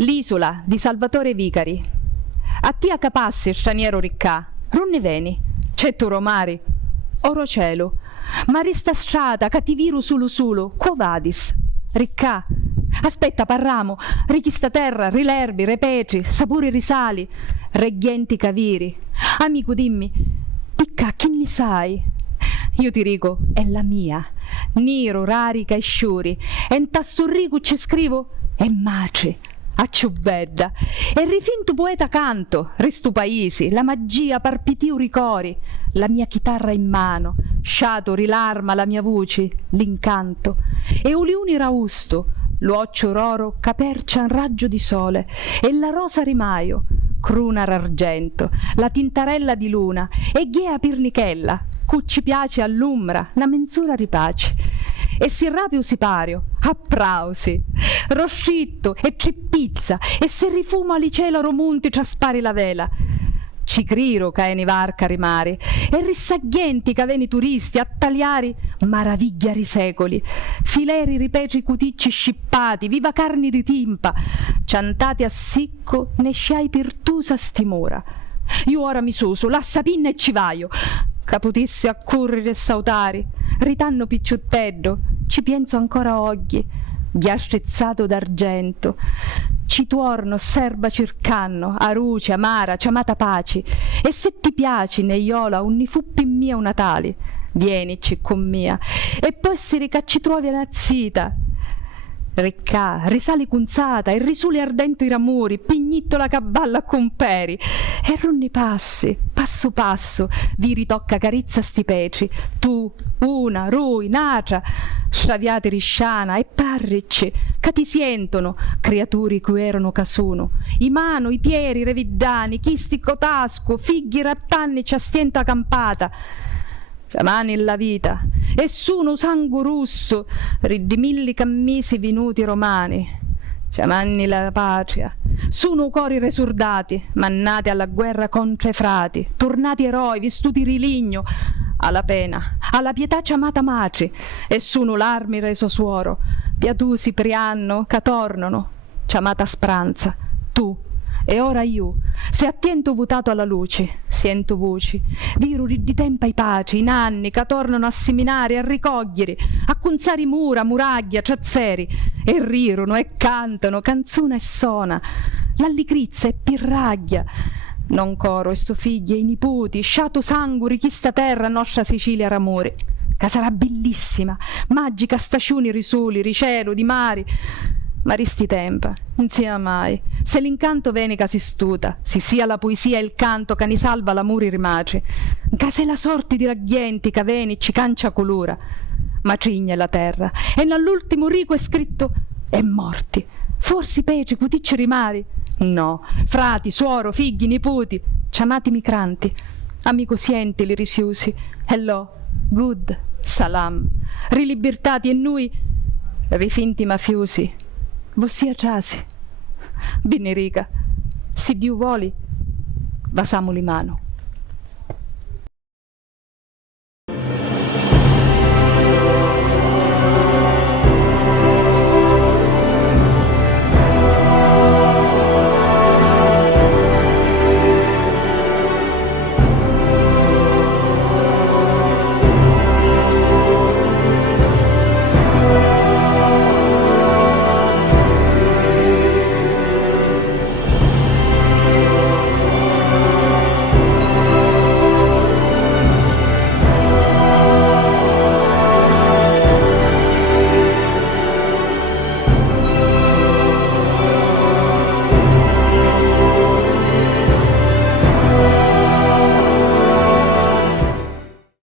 L'isola di Salvatore Vicari. A tia capassi, straniero ricca, non ne veni, c'è tu romari. Oro cielo, ma resta strada, cattiviru sulu, quo vadis? Ricca, aspetta parramo, richista terra, rilerbi, repeci, sapuri risali, reghienti caviri. Amico dimmi, ticca, chi ne sai? Io ti dico, è la mia, nero, rarica e sciuri, e in tasturrico ci scrivo, e maci, acciubedda, e rifinto poeta canto, ristu paesi, la magia parpitiu ricori, la mia chitarra in mano, sciato rilarma la mia voce, l'incanto, e uliuni rausto, l'occhio roro capercia un raggio di sole, e la rosa rimaio, cruna d'argento, la tintarella di luna, e ghea pirnichella, cucci piace all'umbra, la menzura ripace. E si rapio sipario, applausi, roscitto e cippizza, e se rifumo ali cielo romunti traspari la vela. Ci criro caeni varca rimari, e rissagghienti caveni turisti, attaliari, maravigliari secoli, fileri ripeci cuticci scippati, viva carni di timpa, ciantati a sicco ne sciai pirtusa stimora. Io ora mi suso, lassa pinna e ci vaio, caputissi a currire e sautari, ritanno picciutteggio, ci penso ancora oggi, ghiascezzato d'argento, ci tuorno serba circanno, aruce, amara, ciamata paci, e se ti piaci, neiola, un nifuppi mia una tali, vienici con mia, e poi si ricacci trovi la zita, ricca, risali cunzata, e risuli ardento i ramuri, pignittola caballa con peri, e runni passi, passo passo, vi ritocca carizza sti peci, tu, una, rui, nacia, sciaviati risciana, e parrici, che ti sentono, creaturi cui erano casuno, i mano, i pieri, reviddani, chisti cotasco, fighi rattanni, ciastienta campata, chiamani la vita, e suno sangue russo, ridimilli cammisi venuti romani, chiamanni la patria, suno cori resurdati, mannati alla guerra contro i frati, tornati eroi, vistuti riligno, alla pena, alla pietà chiamata maci, e suno l'armi reso suoro, piatusi prianno, che tornano, chiamata spranza, tu, e ora io, se attento votato alla luce, sento voci, viru di tempo ai paci, in anni che tornano a seminare, a ricogliere, a cunzari mura, muraglia, ciazzeri, e rirono e cantano, canzona e sona, l'alligrizia e pirraglia, non coro e sto figli e i nipoti, sciato sangue richista terra nostra Sicilia ramore, che sarà bellissima, magica stagioni risoli, ricelo, di mari, ma risti tempa, non sia mai, se l'incanto venica si stuta, si sia la poesia e il canto che ne salva l'amore rimace, che se la sorte di raghienti che veni ci cancia colura, ma cigne la terra, e nell'ultimo rico è scritto, e morti, forse pece cuticci rimari, no, frati, suoro, figli, nipoti, chiamati migranti, amico sienti li risiusi, hello, good, salam, rilibertati e noi, rifinti mafiosi, vossia giasi, bene riga, se Dio vuoli, vasamoli mano.